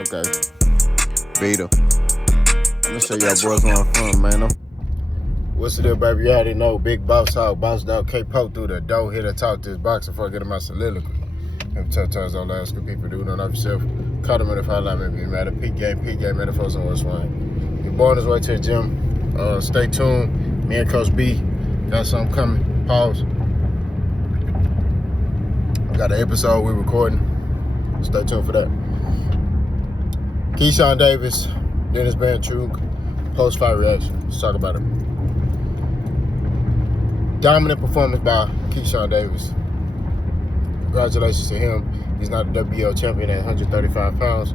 Okay. Beta. I'm gonna show y'all boys where I'm from, man. What's the deal, baby? You already know. Big boss hog, boss dog, K-Poke through the door. Here to talk to this boxer before I get him my soliloquy. Them tough times all ask the people do. Don't know yourself. Call them in if I like me. Matter. Peak game, metaphors on what's one. Your boy on his way to the gym. Stay tuned. Me and Coach B got something coming. Pause. Got an episode we're recording. Stay tuned for that. Keyshawn Davis, Denys Berynchnk, post-fight reaction. Let's talk about it. Dominant performance by Keyshawn Davis. Congratulations to him. He's not a WBO champion at 135 pounds.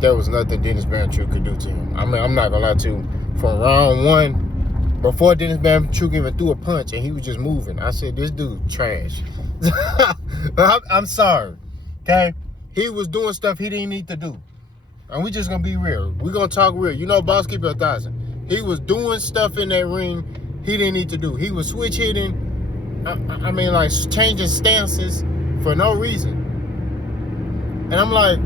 There was nothing Denys Berynchnk could do to him. I mean, I'm not gonna lie to you. From round one, before Denys Berynchnk even threw a punch and he was just moving, I said, this dude trash. I'm sorry, okay? He was doing stuff he didn't need to do. And we just gonna be real. We gonna talk real. You know, boss, keep it 1,000. He was doing stuff in that ring he didn't need to do. He was switch hitting, I mean, like changing stances for no reason. And I'm like,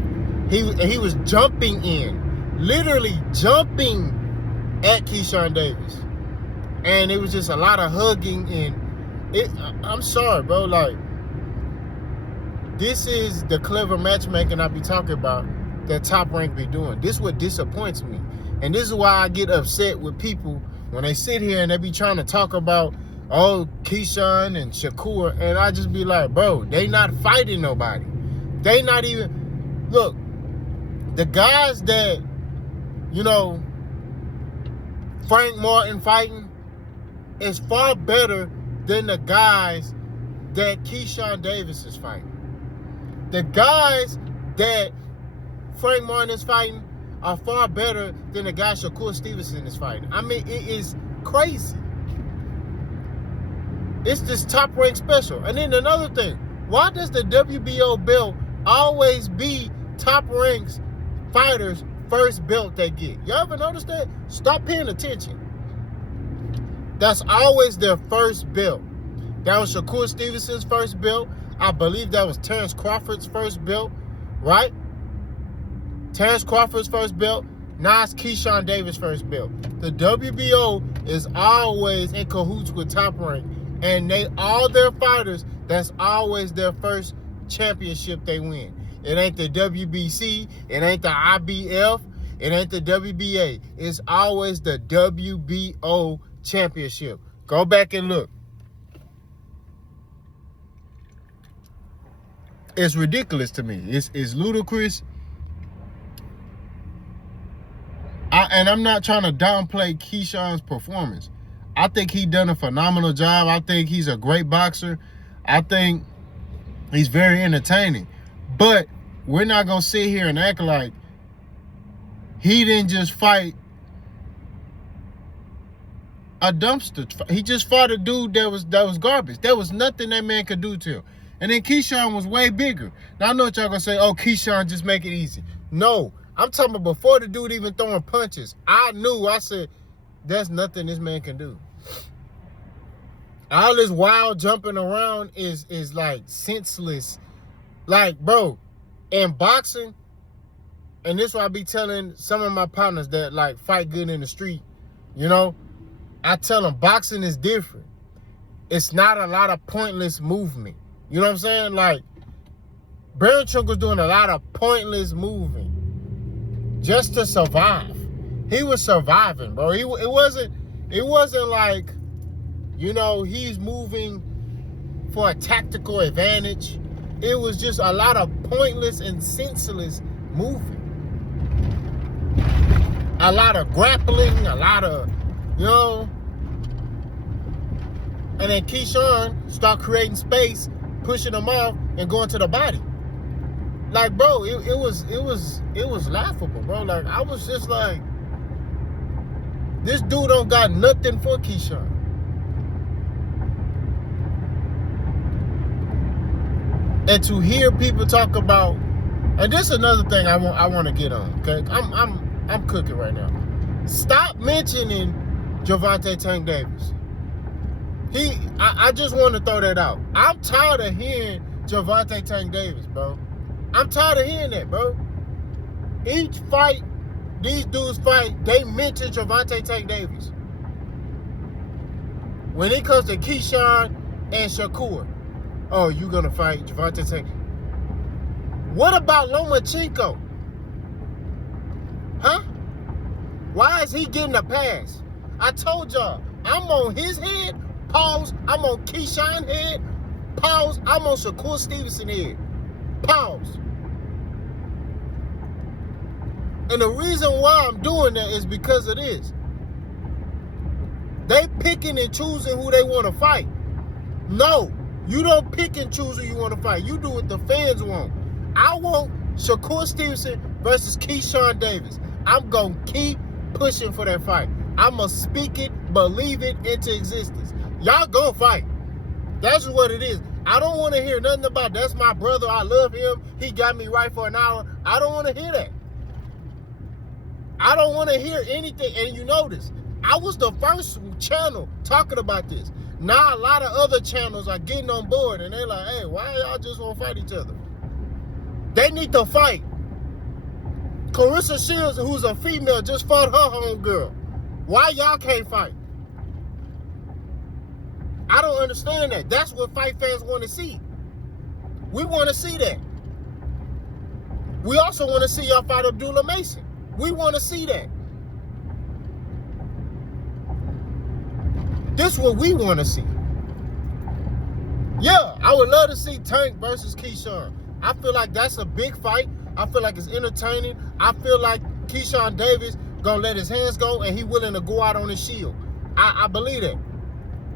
he was jumping in, literally jumping at Keyshawn Davis. And it was just a lot of hugging and I'm sorry, bro, like, this is the clever matchmaking I be talking about that Top Rank be doing. This is what disappoints me. And this is why I get upset with people when they sit here and they be trying to talk about, oh, Keyshawn and Shakur, and I just be like, bro, they not fighting nobody. They not even, look, the guys that, you know, Frank Martin fighting is far better than the guys that Keyshawn Davis is fighting. The guys that Frank Martin is fighting are far better than the guy Shakur Stevenson is fighting. I mean, it is crazy. It's this Top Rank special. And then another thing, why does the WBO belt always be Top Rank's fighters' first belt they get? You ever notice that? Stop paying attention. That's always their first belt. That was Shakur Stevenson's first belt. I believe that was Terrence Crawford's first belt, right? Terrence Crawford's first belt. Now it's Keyshawn Davis' first belt. The WBO is always in cahoots with Top Rank. And all their fighters, that's always their first championship they win. It ain't the WBC. It ain't the IBF. It ain't the WBA. It's always the WBO championship. Go back and look. It's ridiculous to me. It's ludicrous. And I'm not trying to downplay Keyshawn's performance. I think he done a phenomenal job. I think he's a great boxer. I think he's very entertaining. But we're not going to sit here and act like he didn't just fight a dumpster. He just fought a dude that was garbage. There was nothing that man could do to him. And then Keyshawn was way bigger. Now I know what y'all gonna say, oh, Keyshawn just make it easy. No, I'm talking about before the dude even throwing punches. I said, there's nothing this man can do. All this wild jumping around is like senseless. Like, bro, in boxing, and this is why I be telling some of my partners that like fight good in the street, you know, I tell them boxing is different. It's not a lot of pointless movement. You know what I'm saying? Like, Berynchnk was doing a lot of pointless moving just to survive. He was surviving, bro. It wasn't like, you know, he's moving for a tactical advantage. It was just a lot of pointless and senseless moving. A lot of grappling, a lot of, you know. And then Keyshawn start creating space, pushing him off and going to the body. Like, bro, it was laughable, bro. Like, I was just like, this dude don't got nothing for Keyshawn. And to hear people talk about, and this is another thing I want to get on, okay? I'm cooking right now. Stop mentioning Gervonta Tank Davis. I just want to throw that out. I'm tired of hearing Gervonta Tank Davis, bro. I'm tired of hearing that, bro. Each fight these dudes fight, they mention Gervonta Tank Davis. When it comes to Keyshawn and Shakur, oh, you gonna fight Gervonta Tank? What about Lomachenko? Huh? Why is he getting a pass? I told y'all, I'm on his head, pause. I'm on Keyshawn's head, pause. I'm on Shakur Stevenson's head, pause. And the reason why I'm doing that is because of this. They picking and choosing who they want to fight. No, you don't pick and choose who you want to fight. You do what the fans want. I want Shakur Stevenson versus Keyshawn Davis. I'm going to keep pushing for that fight. I'm going to speak it, believe it into existence. Y'all going to fight. That's what it is. I don't want to hear nothing about, that's my brother, I love him, he got me right for an hour. I don't want to hear that. I don't want to hear anything. And you notice, I was the first channel talking about this. Now a lot of other channels are getting on board and they're like, hey, why y'all just want to fight each other? They need to fight. Clarissa Shields, who's a female, just fought her homegirl. Why y'all can't fight? I don't understand that. That's what fight fans want to see. We want to see that. We also want to see y'all fight Abdullah Mason. We want to see that. This is what we want to see. Yeah, I would love to see Tank versus Keyshawn. I feel like that's a big fight. I feel like it's entertaining. I feel like Keyshawn Davis gonna let his hands go and he willing to go out on his shield. I believe that.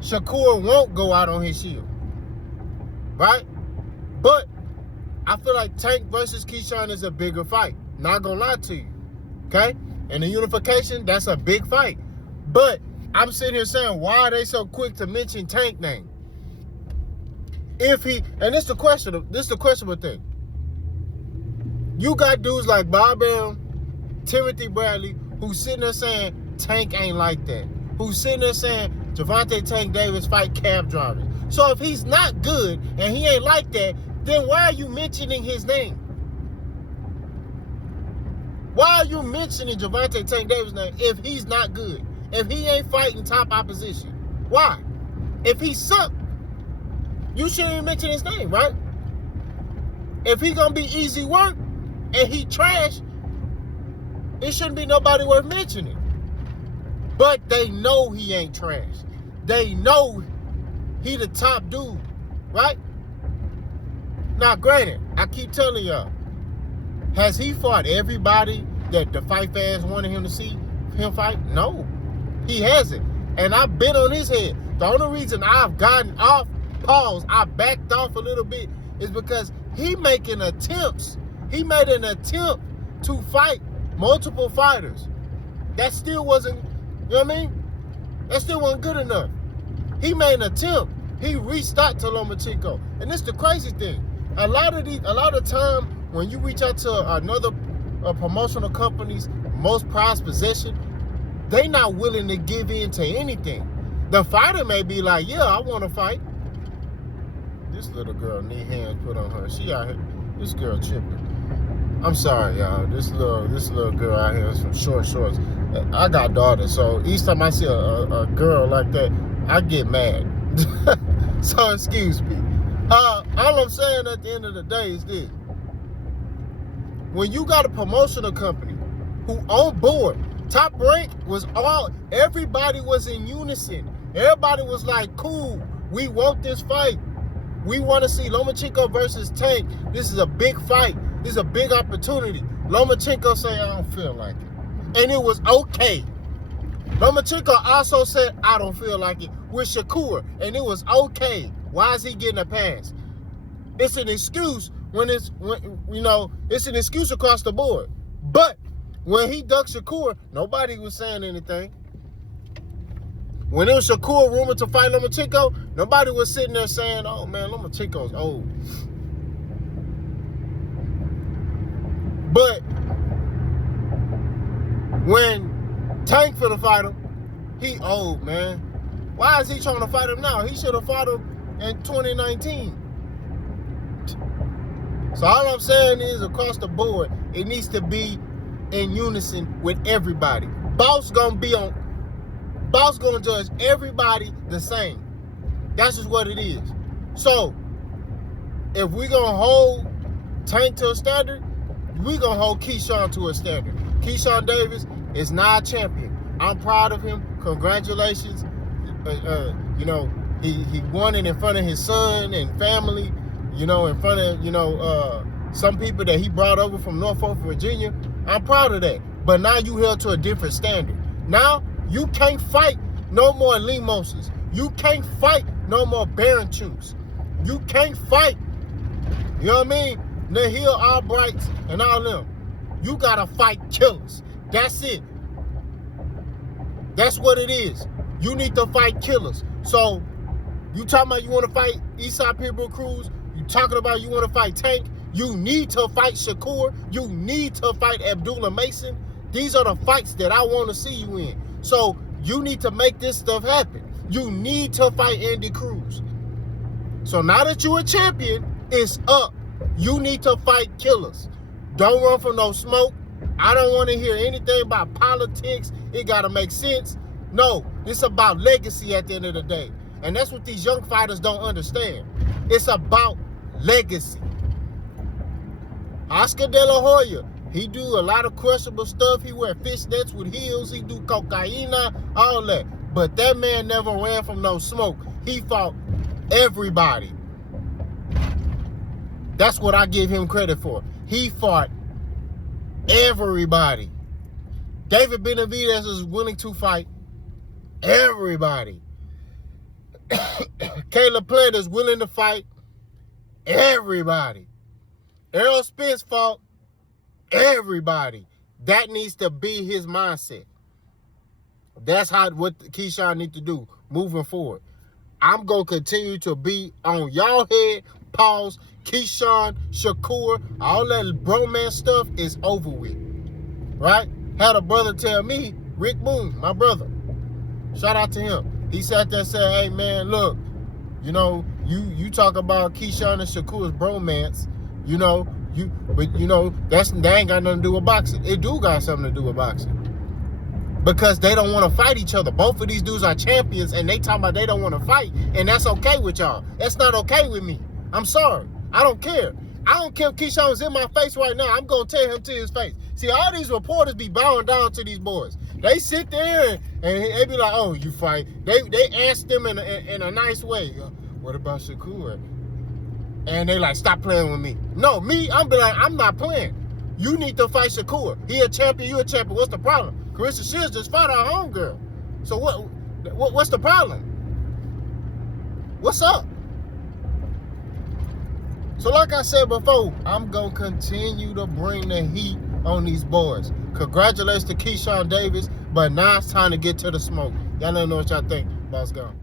Shakur won't go out on his shield. Right? But I feel like Tank versus Keyshawn is a bigger fight. Not gonna lie to you. Okay? And the unification, that's a big fight. But I'm sitting here saying, why are they so quick to mention Tank name? If he, and this is the questionable thing. You got dudes like Bob M, Timothy Bradley, who's sitting there saying Tank ain't like that. Who's sitting there saying Gervonta Tank Davis fight cab drivers. So if he's not good and he ain't like that, then why are you mentioning his name? Why are you mentioning Gervonta Tank Davis' name if he's not good? If he ain't fighting top opposition? Why? If he suck, you shouldn't even mention his name, right? If he gonna be easy work and he trash, it shouldn't be nobody worth mentioning. But they know he ain't trash. They know he the top dude, right? Now, granted, I keep telling y'all, has he fought everybody that the fight fans wanted him to see him fight? No, he hasn't. And I've been on his head. The only reason I've gotten off, pause, I backed off a little bit, is because he making attempts. He made an attempt to fight multiple fighters. That still wasn't, you know what I mean? That still wasn't good enough. He made an attempt. He reached out to Lomachenko. And this is the crazy thing. A lot of time when you reach out to another promotional company's most prized possession, they not willing to give in to anything. The fighter may be like, yeah, I want to fight. This little girl need hands put on her. She out here. This girl tripping. I'm sorry, y'all. This little girl out here with some short shorts. I got daughters, so each time I see a girl like that, I get mad. So excuse me. All I'm saying at the end of the day is this. When you got a promotional company who on board, Top Rank was everybody was in unison. Everybody was like, cool, we want this fight. We want to see Lomachenko versus Tank. This is a big fight. This is a big opportunity. Lomachenko say, I don't feel like it. And it was okay. Lomachenko also said, I don't feel like it with Shakur. And it was okay. Why is he getting a pass? It's an excuse it's an excuse across the board. But when he ducked Shakur, nobody was saying anything. When it was Shakur rumored to fight Lomachenko, nobody was sitting there saying, oh man, Lomachenko's old. But when Tank finna fight him, he old, man. Why is he trying to fight him now? He should have fought him in 2019. So all I'm saying is, across the board, it needs to be in unison with everybody. Boss gonna judge everybody the same. That's just what it is. So if we gonna hold Tank to a standard, we gonna hold Keyshawn to a standard. Keyshawn Davis is now a champion. I'm proud of him. Congratulations. You know, he won it in front of his son and family. You know, in front of some people that he brought over from Norfolk, Virginia. I'm proud of that. But now you held to a different standard. Now you can't fight no more Limoses. You can't fight no more Berynchnks. You can't fight, you know what I mean, Nahil Albrights and all them. You gotta fight killers. That's it. That's what it is. You need to fight killers. So you talking about you want to fight Eastside Pitbull Cruz? You talking about you want to fight Tank? You need to fight Shakur. You need to fight Abdullah Mason. These are the fights that I want to see you in. So you need to make this stuff happen. You need to fight Andy Cruz. So now that you're a champion, it's up. You need to fight killers. Don't run from no smoke. I don't want to hear anything about politics. It got to make sense. No, it's about legacy at the end of the day. And that's what these young fighters don't understand. It's about legacy. Oscar De La Hoya, he do a lot of questionable stuff. He wear fishnets with heels. He do cocaina, all that. But that man never ran from no smoke. He fought everybody. That's what I give him credit for. He fought everybody. David Benavidez is willing to fight everybody. Caleb Plant is willing to fight everybody. Errol Spence fought everybody. That needs to be his mindset. That's what Keyshawn needs to do moving forward. I'm going to continue to be on y'all head. Pause. Keyshawn, Shakur, all that bromance stuff is over with. Right? Had a brother tell me, Rick Boone, my brother. Shout out to him. He sat there and said, hey, man, look, you know, you talk about Keyshawn and Shakur's bromance, you know, but that ain't got nothing to do with boxing. It do got something to do with boxing. Because they don't want to fight each other. Both of these dudes are champions, and they talking about they don't want to fight, and that's okay with y'all. That's not okay with me. I'm sorry. I don't care. I don't care if Keyshawn was in my face right now. I'm going to tell him to his face. See, all these reporters be bowing down to these boys. They sit there and they be like, oh, you fight. They ask them in a nice way. What about Shakur? And they like, stop playing with me. No, me, I'm be like, I'm not playing. You need to fight Shakur. He a champion, you a champion. What's the problem? Carissa Shields just fought our homegirl. So what's the problem? What's up? So like I said before, I'm going to continue to bring the heat on these boys. Congratulations to Keyshawn Davis, but now it's time to get to the smoke. Y'all don't know what y'all think. Boss gone.